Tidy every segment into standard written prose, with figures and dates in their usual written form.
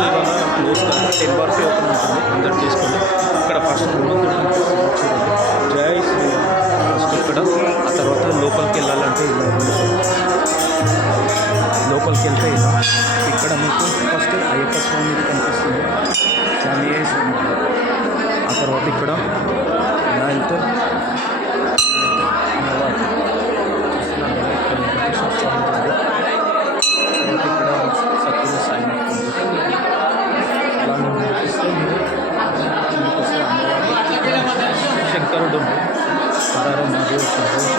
Temple ఇవాళ close కాదు, 10 వరకు ఓపెన్ ఉంటుంది, అందరు చేసుకోండి. ఇక్కడ ఫస్ట్ జై శ్రీరామ్ ఫస్ట్ ఇక్కడ, ఆ తర్వాత లోపలికి వెళ్ళాలంటే ఇలా లోపలికి వెళ్తే ఇలా ఇక్కడ మీకు ఫస్ట్ అయ్యప్ప స్వామి కనిపిస్తుంది, స్వామి స్వామి. ఆ తర్వాత ఇక్కడ ఇలా వెళ్తే అమ్మవారు చూస్తున్నారు కదా, ఇక్కడ వెంకటేశ్వర స్వామి ఉంది. తర్వాత ఇక్కడ సత్యనారాయణ సాయి ఉంది. అలా చూస్తే మీరు కిందకి వస్తే అమ్మవారు, శంకరుడు ఉంది, హరహర మహాదేవ్ శంకరుడు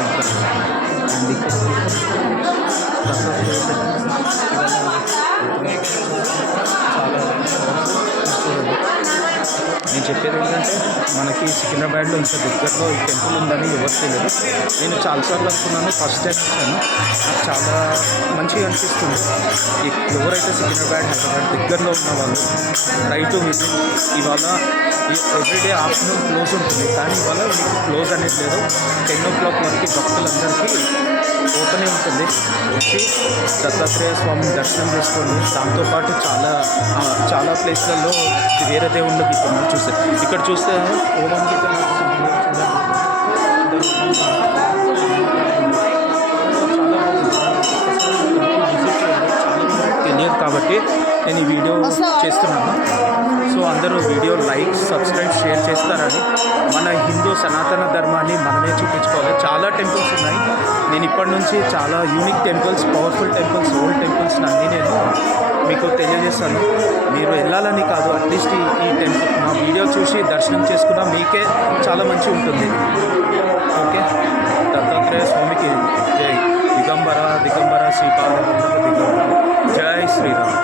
అండ్ ఇక్కడ చాలా చూడండి. నేను చెప్పేది ఏంటంటే మనకి సికింద్రాబాద్లో ఇంత దగ్గరలో ఈ టెంపుల్ ఉందని ఎవరు తెలియదు. నేను చాలాసార్లు అనుకున్నాను, ఫస్ట్ టైం వచ్చాను, నాకు చాలా మంచిగా అనిపిస్తుంది. ఎవరైతే సికింద్రాబాద్ హైదరాబాద్ దగ్గరలో ఉన్న వాళ్ళు ట్రై టు విజిట్. ఇవాళ ఎవ్రీడే ఆఫ్టర్నూన్ క్లోజ్ ఉంటుంది, కానీ ఇవాళ మీకు క్లోజ్ అనేది లేదు. 10 o'clock వరకు భక్తులందరికీ ఓపెనే ఉంటుంది. వచ్చి దత్తాత్రేయ స్వామిని దర్శనం చేసుకోండి. దాంతోపాటు చాలా ప్లేస్లలో వేరే దేవుళ్ళ గీతం చూస్తే, ఇక్కడ చూస్తే ఓమం గీతం తెలియదు కాబట్టి నేను ఈ వీడియో చేస్తున్నాను. సో అందరూ వీడియో లైక్, సబ్స్క్రైబ్, షేర్ చేస్తారని. మన హిందూ సనాతన ధర్మాన్ని మనమే చూపించుకోవాలి. చాలా టెంపుల్స్ ఉన్నాయి. నేను ఇప్పటి నుంచి చాలా unique temples, powerful temples, old temples అన్నీ నేను మీకు తెలియజేస్తాను. మీరు వెళ్ళాలని కాదు, అట్లీస్ట్ ఈ టెంపుల్ మా వీడియో చూసి దర్శనం చేసుకున్నా మీకే చాలా మంచి ఉంటుంది. ఓకే, దత్తాత్రేయ స్వామికి జై. దిగంబర దిగంబర శ్రీపాద దిగంబర. జై శ్రీరామ్.